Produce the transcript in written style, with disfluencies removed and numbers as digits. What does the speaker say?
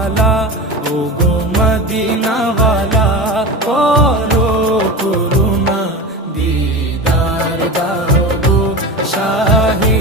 वाला ओ गो मदीना वाला करो करुणा दीदार दाओ गो शाहे